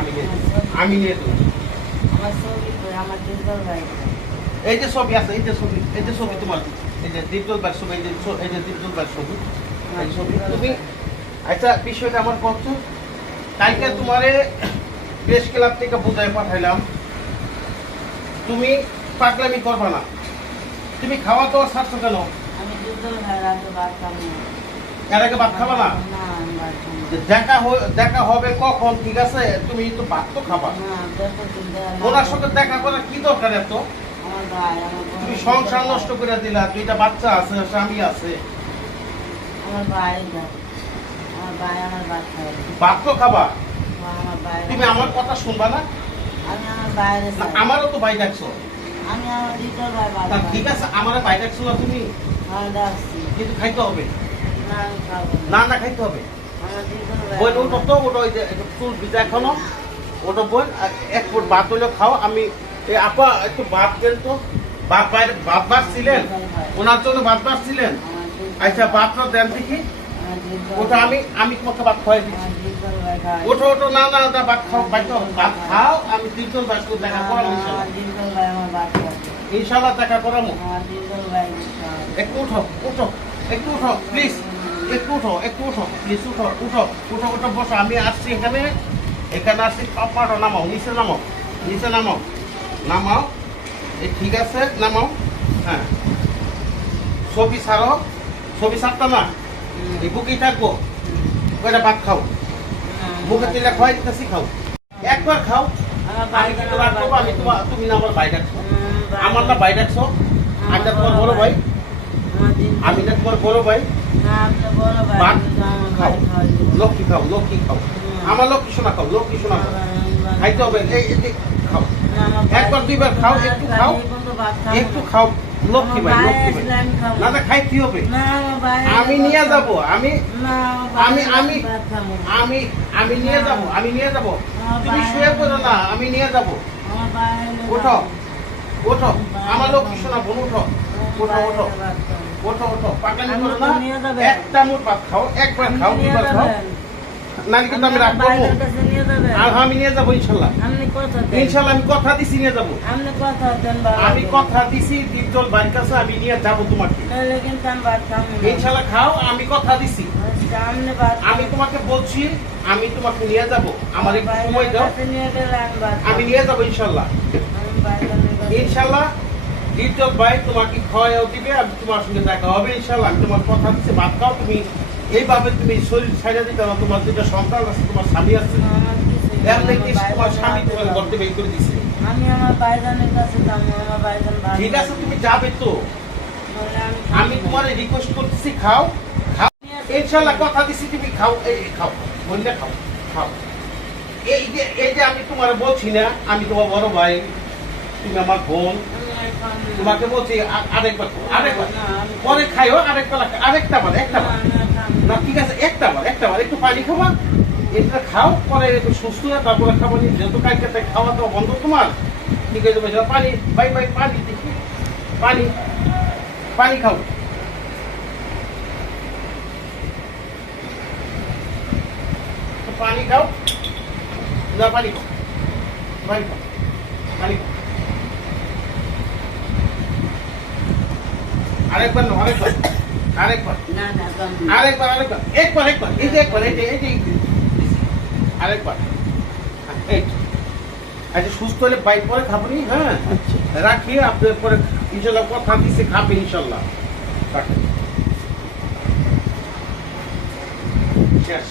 আমি নিয়ে নিয়ে দেবো এই যে ছবি আছে এই যে ছবি এই যে ছবি তোমার এই যে দ্বিতীয় ছবি এই যে এই যে দ্বিতীয় ছবি এই ছবি। তুমি আচ্ছা বিষয়টা আমার কত কালকে তোমারে প্রেস ক্লাব থেকে বুঝাই পাঠাইলাম। তুমি পাগলামি করবে না। তুমি খাওয়া দাওয়া ছাড়ছো কেন? আমি রাতে ভাত খাব। এর আগে ভাত খাবা না। দেখা দেখা হবে কখন ঠিক আছে? তুমি তো ভাত তো খাবা। ওনার সঙ্গে দেখা করার কি দরকার এত? তুমি সংসার নষ্ট করে দিলা দুইটা বাচ্চা আছে স্বামী আছে। আমার ভাই আমার ভাই আমার ভাত তো খাবা। তুমি আমার কথা শুনবা না? আমারও তো ভাই ডাকছো। ঠিক আছে আমার ভাই ডাকছো না তুমি। কিন্তু খাইতে হবে। না না খাইতে হবে। বই ওটা তো ওটা ওই যে চুল ভিজা এখনও ওটা বই এক ফুট ভাত হইলে খাও। আমি এই আপা একটু ভাত দেন তো। ভাত বাইরে ভাত বাড়ছিলেন? ওনার জন্য ভাত বাড়ছিলেন? আচ্ছা ভাতটা দেন দেখি। ওটা আমি আমি কত ভাত খাওয়াই দিচ্ছি। ওঠো ওঠো না না না ভাত খাও খাও ভাত খাও আমি তিনজন দেখা ইনশাল্লাহ। দ্বিতীয় ভাই দেখা আমার দ্বিতীয় ভাই খায়। একটু উঠো উঠো একটু উঠো প্লিজ একটু উঠো একটু উঠো প্লিজ উঠো উঠো উঠো উঠো বসো আমি আসছি এখানে। এখানে আসছি পাপাটো নামাও নিচে নামাও নিচে নামাও নামাও এই ঠিক আছে নামাও হ্যাঁ। ছবি ছাড়ো ছবি ছাড়তা না এই বুকেই থাকব। কয়টা ভাত খাও? বুকে তেলে খাওয়াই দিতেছি খাও। একবার খাও। আমি ভাই কি যেন তোমার আমার আমি তোমার তুমি না আমার ভাই ডাকছো। আমার না ভাই ডাকছো। তোমার আমি না তোমার বড় ভাই। না, আপনি বড় ভাই, ভাত। আমি নিয়ে যাব। আমি, আমি- আমি-। আমি আমি নিয়ে যাব, আমি নিয়ে যাব তুমি শুয়ে পড়ো না, আমি নিয়ে যাব ওঠো ওঠো আমার লক্ষ্মী শোনা বোন। ওঠো ওঠো। ওঠো ওঠো করো না ভাত খাও একবার খাও দুইবার খাও। কিন্তু আমি রাখব। আর আমি নিয়ে যাব ইনশাল্লাহ। ইনশাল্লাহ আমি কথা দিছি নিয়ে যাব। আমি কথা দিছি দীপজল বাড়ির কাছে আমি নিয়ে যাব তোমাকে। ইনশাল্লাহ খাও আমি কথা দিছি আচ্ছা, আমি তোমাকে বলছি আমি তোমাকে নিয়ে যাব আমার একটু সময় দাও আমি। নিয়ে যাব ইনশাল্লাহ ইনশাল্লাহ দীপজল ভাই তোমাকে খাওয়াও দিবে আমি তোমার সঙ্গে দেখা হবে ইনশাল্লাহ আমি তোমার কথা দিচ্ছি ভাত খাও তুমি এইভাবে তুমি শরীর ছাইড়া দিতে না তোমার দুটো সন্তান আছে তোমার স্বামী আছে। তোমার স্বামী তোমার। করতে বের করে দিছে। আমি আমার ভাইজানের কাছে ঠিক আছে তুমি যাবে তো। আমি তোমার রিকোয়েস্ট করতেছি খাও খাও। ইনশাল্লাহ কথা দিছি তুমি খাও এই খাও বললে খাও খাও। এই যে এই যে আমি তোমার বলছি না আমি তোমার বড় ভাই তুমি আমার বোন। তোমাকে বলছি আরেকবার আরেকবার। পরে খাইও আরেকটা আরেকটা বার একটা বার। না। ঠিক আছে একটা বার একটা বার। একটু পানি খাবা এটা খাও পরে একটু সুস্থ হয়ে তারপরে খাব নি যেহেতু কালকে খাওয়া দাওয়া বন্ধ তোমার ঠিক আছে পানি ভাই ভাই পানি দেখি। পানি পানি খাও। পানি খাও। না পানি খাও। পানি খাও পানি খাও। আরেকবার না আরেকবার। আরেকবার। না, না, আরেকবার আরেকবার। একবার একবার। এই যে একবার এই যে এই যে আরেকবার। আচ্ছা সুস্থ হলে বাইক পরে খাবনি হ্যাঁ। রাখি আপনার পরে ইনশাল্লাহ কথা দিচ্ছে খাবে ইনশাল্লাহ। শেষ